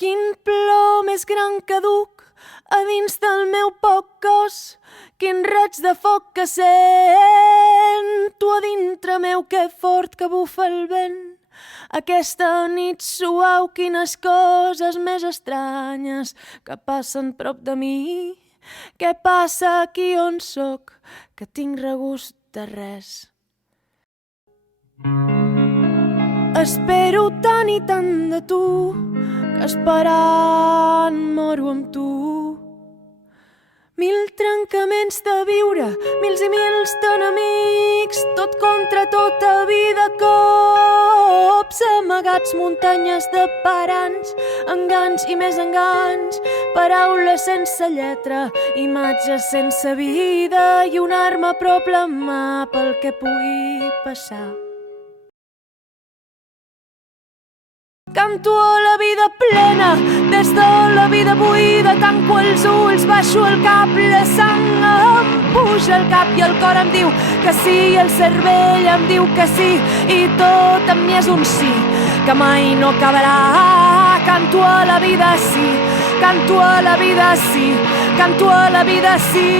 Quin plor més gran que duc a dins del meu poc cos, quin raig de foc que sento a dintre meu, que fort que bufa el vent. Aquesta nit suau, quines coses més estranyes que passen prop de mi. Què passa aquí on soc, que tinc regust de res? Espero tant i tant de tu, que esperant moro amb tu. Mil trencaments de viure, mils i mils d'enemics, tot contra tota vida, cops amagats, muntanyes de paranys, enganys i més enganys, paraules sense lletra, imatges sense vida i una arma a prop la mà pel que pugui passar. Canto a la vida plena, des de la vida buida, tanco els ulls, baixo el cap, la sang em puja al cap i el cor em diu que sí, i el cervell em diu que sí, i tot en mi és un sí, que mai no acabarà. Canto a la vida sí, canto a la vida sí, canto a la vida sí.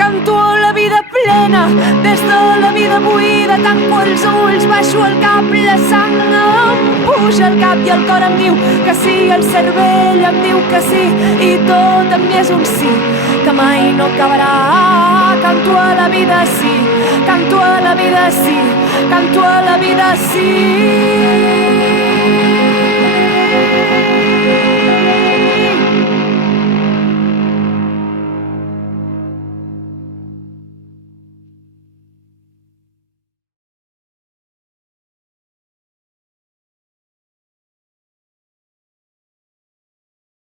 Canto a la vida plena, des de la vida buida, tanco els ulls, baixo el cap, la sang em puja al cap i el cor em diu que sí, el cervell em diu que sí, i tot en mi és un sí, que mai no acabarà. Canto a la vida sí, canto a la vida sí, canto a la vida sí.